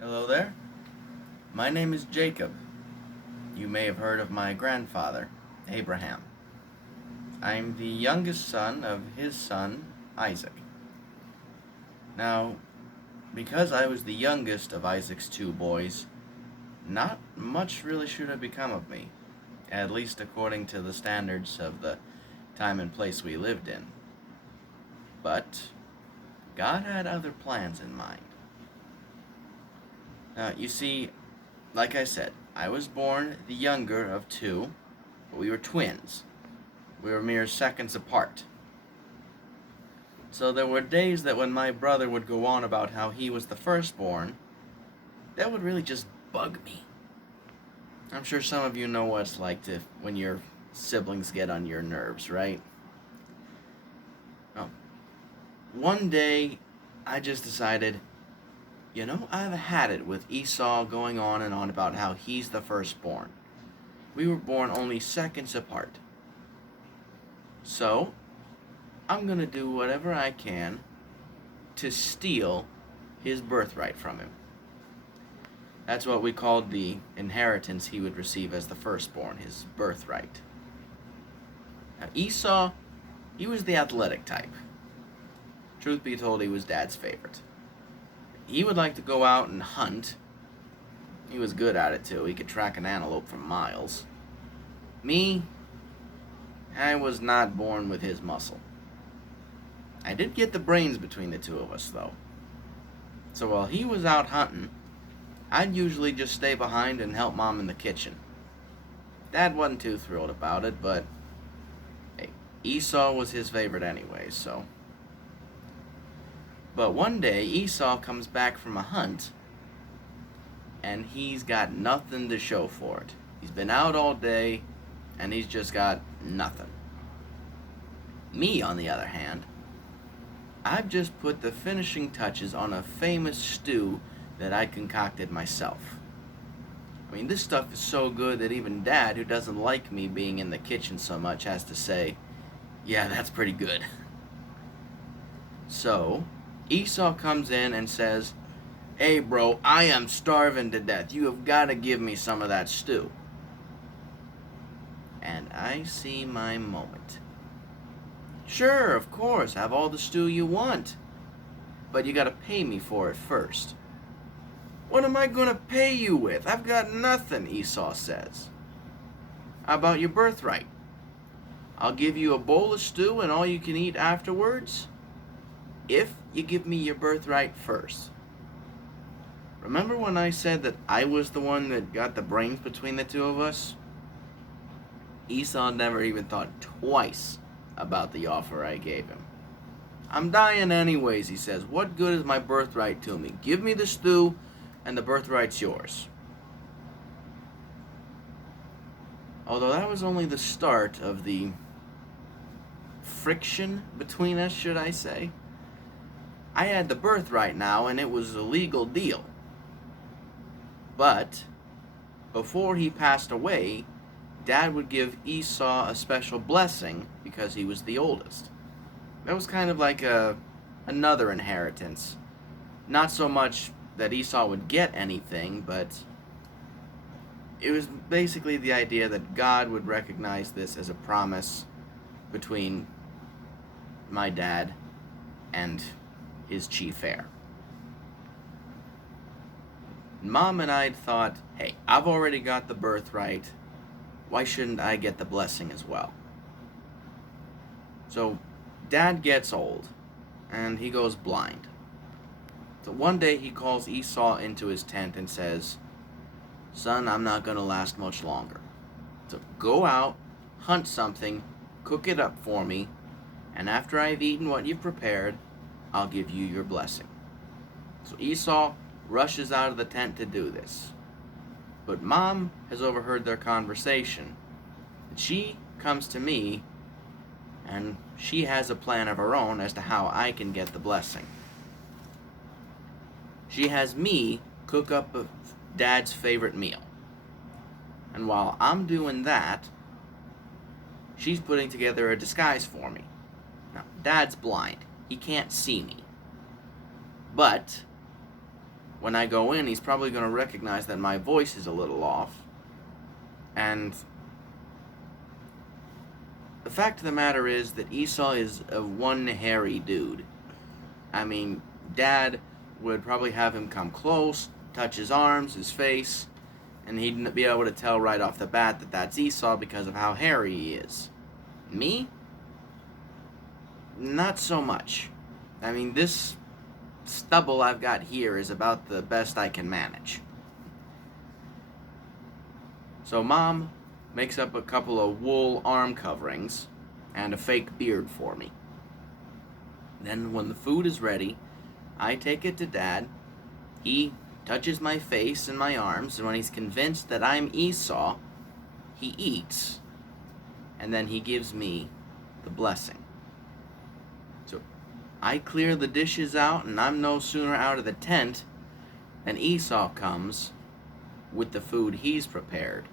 Hello there. My name is Jacob. You may have heard of my grandfather, Abraham. I'm the youngest son of his son, Isaac. Now, because I was the youngest of Isaac's two boys, not much really should have become of me, at least according to the standards of the time and place we lived in. But God had other plans in mind. Now, you see, like I said, I was born the younger of two, but we were twins. We were mere seconds apart. So there were days that when my brother would go on about how he was the firstborn, that would really just bug me. I'm sure some of you know what it's like to when your siblings get on your nerves, right? Oh, one day I just decided, I've had it with Esau going on and on about how he's the firstborn. We were born only seconds apart. So, I'm gonna do whatever I can to steal his birthright from him. That's what we called the inheritance he would receive as the firstborn, his birthright. Now, Esau, he was the athletic type. Truth be told, he was Dad's favorite. He would like to go out and hunt. He was good at it too. He could track an antelope for miles. Me, I was not born with his muscle. I did get the brains between the two of us, though. So while he was out hunting, I'd usually just stay behind and help Mom in the kitchen. Dad wasn't too thrilled about it, but hey, Esau was his favorite anyway, so. But one day, Esau comes back from a hunt, and he's got nothing to show for it. He's been out all day, and he's just got nothing. Me, on the other hand, I've just put the finishing touches on a famous stew that I concocted myself. I mean, this stuff is so good that even Dad, who doesn't like me being in the kitchen so much, has to say, yeah, that's pretty good. So, Esau comes in and says, hey bro, I am starving to death. You have got to give me some of that stew. And I see my moment. Sure, of course, have all the stew you want. But you gotta pay me for it first. What am I gonna pay you with? I've got nothing, Esau says. How about your birthright? I'll give you a bowl of stew and all you can eat afterwards, if you give me your birthright first. Remember when I said that I was the one that got the brains between the two of us? Esau never even thought twice about the offer I gave him. I'm dying anyways, he says. What good is my birthright to me? Give me the stew and the birthright's yours. Although that was only the start of the friction between us, should I say. I had the birthright now, and it was a legal deal. But before he passed away, Dad would give Esau a special blessing because he was the oldest. That was kind of like another inheritance. Not so much that Esau would get anything, but it was basically the idea that God would recognize this as a promise between my dad and his chief heir. Mom and I thought, hey, I've already got the birthright. Why shouldn't I get the blessing as well? So, Dad gets old, and he goes blind. So one day he calls Esau into his tent and says, son, I'm not going to last much longer. So go out, hunt something, cook it up for me, and after I've eaten what you've prepared, I'll give you your blessing. So Esau rushes out of the tent to do this. But Mom has overheard their conversation, and she comes to me, and she has a plan of her own as to how I can get the blessing. She has me cook up Dad's favorite meal. And while I'm doing that, she's putting together a disguise for me. Now, Dad's blind. He can't see me. But when I go in, he's probably going to recognize that my voice is a little off. And the fact of the matter is that Esau is a one hairy dude. I mean, Dad would probably have him come close, touch his arms, his face, and he'd be able to tell right off the bat that that's Esau because of how hairy he is. Me? Not so much. I mean, this stubble I've got here is about the best I can manage. So Mom makes up a couple of wool arm coverings and a fake beard for me. Then when the food is ready, I take it to Dad. He touches my face and my arms, and when he's convinced that I'm Esau, he eats, and then he gives me the blessing. So I clear the dishes out, and I'm no sooner out of the tent than Esau comes with the food he's prepared.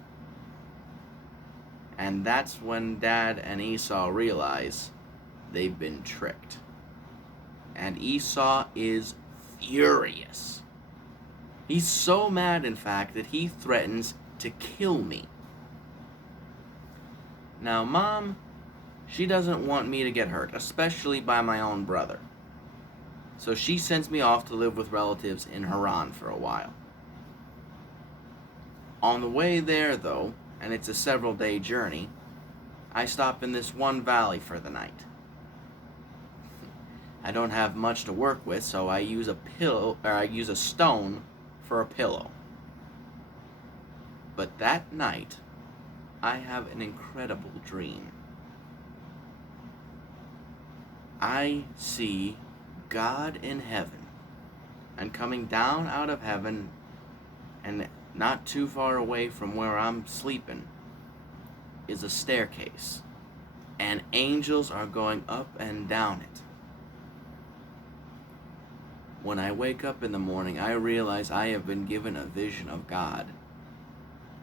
And that's when Dad and Esau realize they've been tricked. And Esau is furious. He's so mad, in fact, that he threatens to kill me. Now, Mom, she doesn't want me to get hurt, especially by my own brother. So she sends me off to live with relatives in Haran for a while. On the way there, though, and it's a several-day journey, I stop in this one valley for the night. I don't have much to work with, so I use a stone for a pillow. But that night, I have an incredible dream. I see God in heaven, and coming down out of heaven, and not too far away from where I'm sleeping, is a staircase, and angels are going up and down it. When I wake up in the morning, I realize I have been given a vision of God,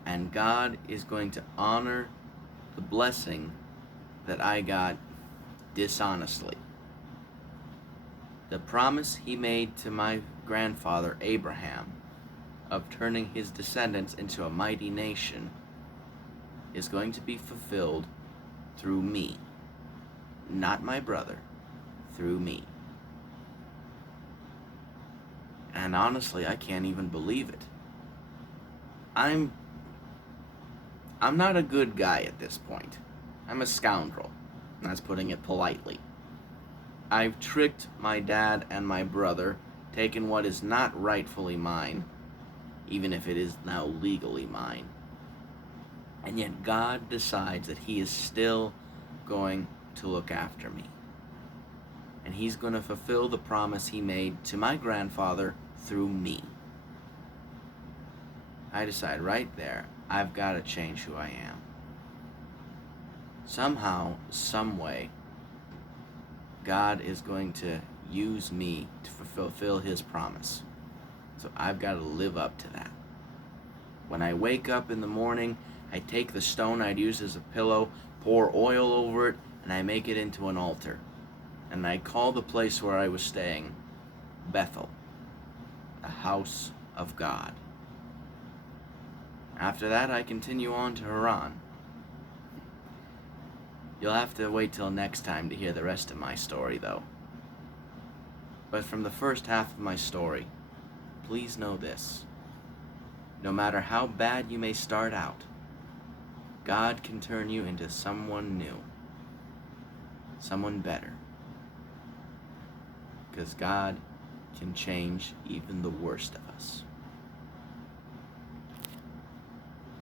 and God is going to honor the blessing that I got dishonestly. The promise he made to my grandfather Abraham of turning his descendants into a mighty nation is going to be fulfilled through me. Not my brother, through me. And honestly, I can't even believe it. I'm not a good guy at this point. I'm a scoundrel. That's putting it politely. I've tricked my dad and my brother, taken what is not rightfully mine, even if it is now legally mine. And yet God decides that he is still going to look after me. And he's going to fulfill the promise he made to my grandfather through me. I decide right there, I've got to change who I am. Somehow, some way, God is going to use me to fulfill his promise. So I've got to live up to that. When I wake up in the morning, I take the stone I'd use as a pillow, pour oil over it, and I make it into an altar. And I call the place where I was staying Bethel, the house of God. After that, I continue on to Haran. You'll have to wait till next time to hear the rest of my story, though. But from the first half of my story, please know this. No matter how bad you may start out, God can turn you into someone new, someone better. Because God can change even the worst of us.